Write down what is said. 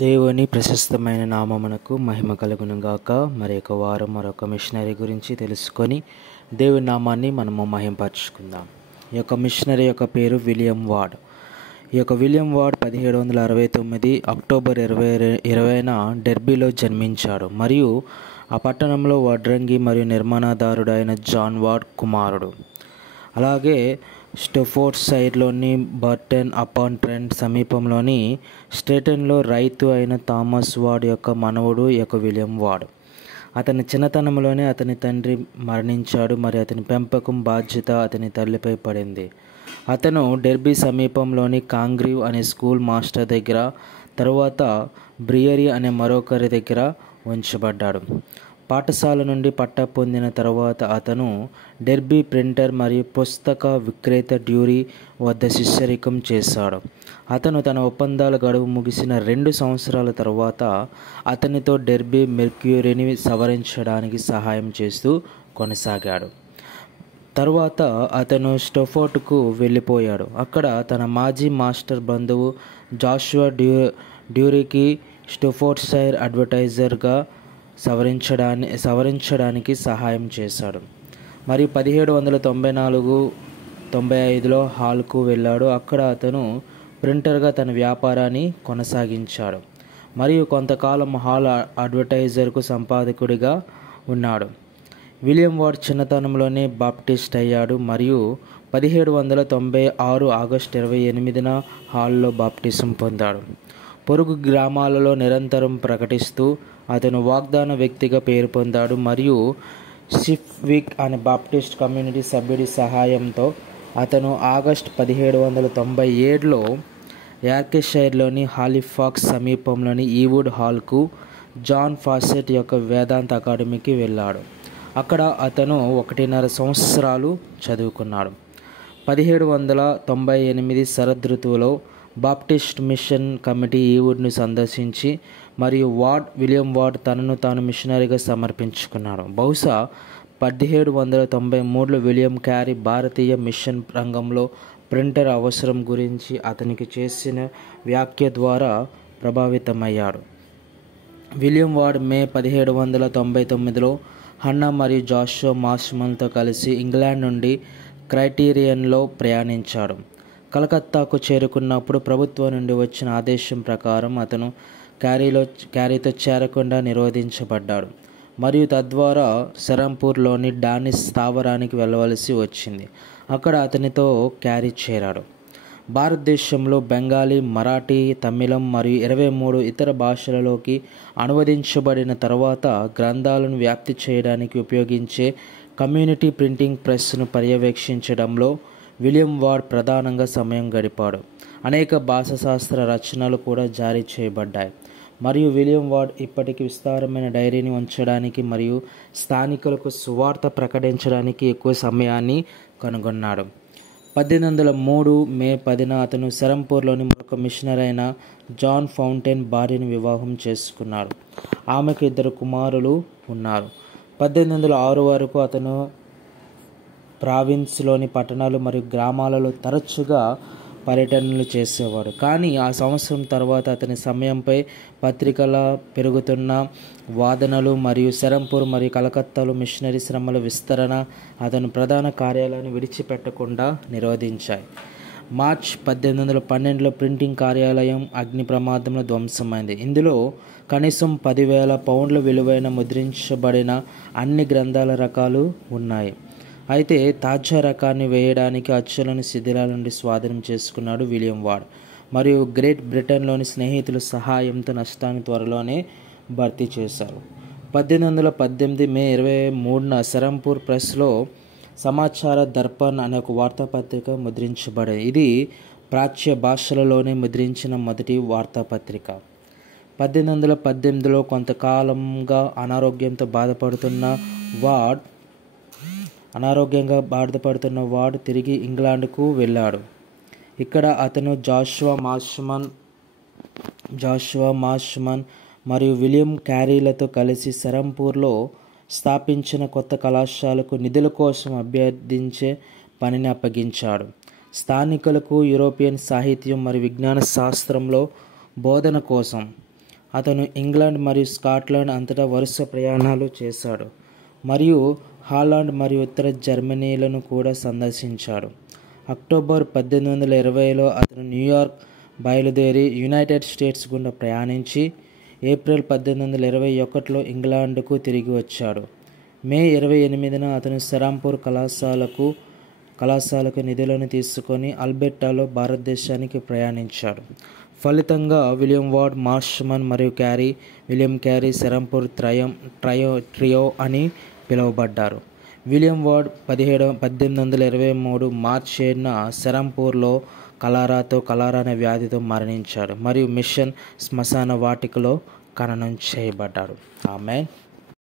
దేవుని ప్రశస్తమైన నామమునకు మహిమ కలుగును గాక. మరి ఒక వారం మరొక మిషనరీ గురించి తెలుసుకొని దేవుని నామాన్ని మనము మహింపరచుకుందాం. ఈ యొక్క మిషనరీ యొక్క పేరు విలియం వార్డ్. ఈ యొక్క విలియం వార్డ్ 1769 అక్టోబర్ 20న డెర్బీలో జన్మించాడు మరియు ఆ పట్టణంలో వడ్రంగి మరియు నిర్మాణదారుడు అయిన జాన్ వార్డ్ కుమారుడు. అలాగే స్టెఫోర్డ్ సైడ్లోని బర్టన్ అపాన్ ట్రెంట్ సమీపంలోని స్టేటన్లో రైతు అయిన థామస్ వార్డ్ యొక్క మనవడు ఈ యొక్క విలియం వార్డ్. అతని చిన్నతనంలోనే అతని తండ్రి మరణించాడు మరియు అతని పెంపకం బాధ్యత అతని తల్లిపై పడింది. అతను డెర్బీ సమీపంలోని కాంగ్రీవ్ అనే స్కూల్ మాస్టర్ దగ్గర, తరువాత బ్రియరీ అనే మరొకరి దగ్గర ఉంచబడ్డాడు. పాఠశాల నుండి పట్టా పొందిన తర్వాత అతను డెర్బీ ప్రింటర్ మరియు పుస్తక విక్రేత డ్యూరీ వద్ద శిష్యరికం చేశాడు. అతను తన ఒప్పందాల గడువు ముగిసిన 2 సంవత్సరాల తర్వాత అతనితో డెర్బీ మెర్క్యూరీని సవరించడానికి సహాయం చేస్తూ కొనసాగాడు. తరువాత అతను స్టెఫోర్డ్కు వెళ్ళిపోయాడు. అక్కడ తన మాజీ మాస్టర్ బంధువు జాషువా డ్యూరీకి స్టెఫోర్డ్షైర్ అడ్వర్టైజర్గా సవరించడానికి సహాయం చేశాడు. మరియు 1794-95లో హాల్కు వెళ్ళాడు. అక్కడ అతను ప్రింటర్గా తన వ్యాపారాన్ని కొనసాగించాడు మరియు కొంతకాలం హాల్ అడ్వర్టైజర్కు సంపాదకుడిగా ఉన్నాడు. విలియం వార్డ్ చిన్నతనంలోనే బాప్టిస్ట్ అయ్యాడు మరియు 1796 ఆగస్టు 28న హాల్లో బాప్టిజం పొందాడు. పొరుగు గ్రామాలలో నిరంతరం ప్రకటిస్తూ అతను వాగ్దాన వ్యక్తిగా పేరు పొందాడు మరియు సిఫ్విక్ అనే బాప్టిస్ట్ కమ్యూనిటీ సభ్యుడి సహాయంతో అతను ఆగస్టు 1797లో యార్కెషైర్లోని హాలిఫాక్స్ సమీపంలోని ఈవుడ్ హాల్కు జాన్ ఫాసెట్ యొక్క వేదాంత అకాడమీకి వెళ్ళాడు. అక్కడ అతను 1.5 సంవత్సరాలు చదువుకున్నాడు. 1798 శరదృతువులో బాప్టిస్ట్ మిషన్ కమిటీ ఈవుడ్ను సందర్శించి మరియు విలియం వార్డ్ తనను తాను మిషనరీగా సమర్పించుకున్నాడు. బహుశా 1793లో విలియం క్యారీ భారతీయ మిషన్ రంగంలో ప్రింటర్ అవసరం గురించి అతనికి చేసిన వ్యాఖ్య ద్వారా ప్రభావితమయ్యాడు. విలియం వార్డ్ మే 1799లో హన్నా మరియు జాషువా మాస్మన్తో కలిసి ఇంగ్లాండ్ నుండి క్రైటీరియన్లో ప్రయాణించాడు. కలకత్తాకు చేరుకున్నప్పుడు ప్రభుత్వం నుండి వచ్చిన ఆదేశం ప్రకారం అతను క్యారీతో చేరకుండా నిరోధించబడ్డాడు మరియు తద్వారా సెరంపూర్లోని డానిస్ స్థావరానికి వెళ్ళవలసి వచ్చింది. అక్కడ అతనితో క్యారీ చేరాడు. భారతదేశంలో బెంగాలీ, మరాఠీ, తమిళం మరియు 23 ఇతర భాషలలోకి అనువదించబడిన తర్వాత గ్రంథాలను వ్యాప్తి చేయడానికి ఉపయోగించే కమ్యూనిటీ ప్రింటింగ్ ప్రెస్ను పర్యవేక్షించడంలో విలియం వార్డ్ ప్రధానంగా సమయం గడిపాడు. అనేక భాషాశాస్త్ర రచనలు కూడా జారీ చేయబడ్డాయి మరియు విలియం వార్డ్ ఇప్పటికీ విస్తారమైన డైరీని ఉంచడానికి మరియు స్థానికులకు సువార్త ప్రకటించడానికి ఎక్కువ సమయాన్ని కనుగొన్నాడు. 1803 మే 10న అతను సెరంపూర్లోని మరొక మిషనరీ అయిన జాన్ ఫౌంటైన్ భార్యను వివాహం చేసుకున్నాడు. ఆమెకు 2 కుమారులు ఉన్నారు. 1806 వరకు అతను ప్రావిన్స్లోని పట్టణాలు మరియు గ్రామాలలో తరచుగా పర్యటనలు చేసేవాడు. కానీ ఆ సంవత్సరం తర్వాత అతని సమయంపై పత్రికల పెరుగుతున్న వాదనలు మరియు సెరంపూర్ మరియు కలకత్తాలో మిషనరీ శ్రమల విస్తరణ అతను ప్రధాన కార్యాలయాన్ని విడిచిపెట్టకుండా నిరోధించాయి. మార్చ్ 1812లో ప్రింటింగ్ కార్యాలయం అగ్ని ప్రమాదంలో ధ్వంసమైంది. ఇందులో కనీసం 10,000 పౌండ్ల విలువైన ముద్రించబడిన అన్ని గ్రంథాల రకాలు ఉన్నాయి. అయితే తాజా రకాన్ని వేయడానికి అచ్చులను శిథిలాల నుండి స్వాధీనం చేసుకున్నాడు విలియం వార్డ్ మరియు గ్రేట్ బ్రిటన్లోని స్నేహితుల సహాయంతో నష్టాన్ని త్వరలోనే భర్తీ చేశారు. 1818 మే 23న సెరంపూర్ ప్రెస్లో సమాచార దర్పణ్ అనే ఒక వార్తాపత్రిక ముద్రించబడింది. ఇది ప్రాచ్య భాషలలోనే ముద్రించిన మొదటి వార్తాపత్రిక. 1818లో కొంతకాలంగా అనారోగ్యంగా బాధపడుతున్న వార్డ్ తిరిగి ఇంగ్లాండ్కు వెళ్ళాడు. ఇక్కడ అతను జాషువా మాస్మన్ మరియు విలియం క్యారీలతో కలిసి సెరంపూర్లో స్థాపించిన కొత్త కళాశాలకు నిధుల కోసం అభ్యర్థించే పనిని అప్పగించాడు. స్థానికులకు యూరోపియన్ సాహిత్యం మరియు విజ్ఞాన శాస్త్రంలో బోధన కోసం అతను ఇంగ్లాండ్ మరియు స్కాట్లాండ్ అంతటా వరుస ప్రయాణాలు చేశాడు మరియు హాలాండ్ మరియు ఉత్తర జర్మనీలను కూడా సందర్శించాడు. అక్టోబర్ 1820లో అతను న్యూయార్క్ బయలుదేరి యునైటెడ్ స్టేట్స్ గుండా ప్రయాణించి ఏప్రిల్ 1821లో ఇంగ్లాండ్కు తిరిగి వచ్చాడు. మే 28న అతను సెరాంపూర్ కళాశాలకు నిధులను తీసుకొని అల్బర్టాలో భారతదేశానికి ప్రయాణించాడు. ఫలితంగా విలియం వార్డ్, మార్ష్మన్ మరియు విలియం క్యారీ సెరాంపూర్ ట్రియో అని పిలువబడ్డారు. విలియం వార్డ్ 1823 మార్చి 7న సెరాంపూర్లో కలరా అనే వ్యాధితో మరణించాడు మరియు మిషన్ శ్మశాన వాటికలో ఖననం చేయబడ్డాడు. ఆమేన్.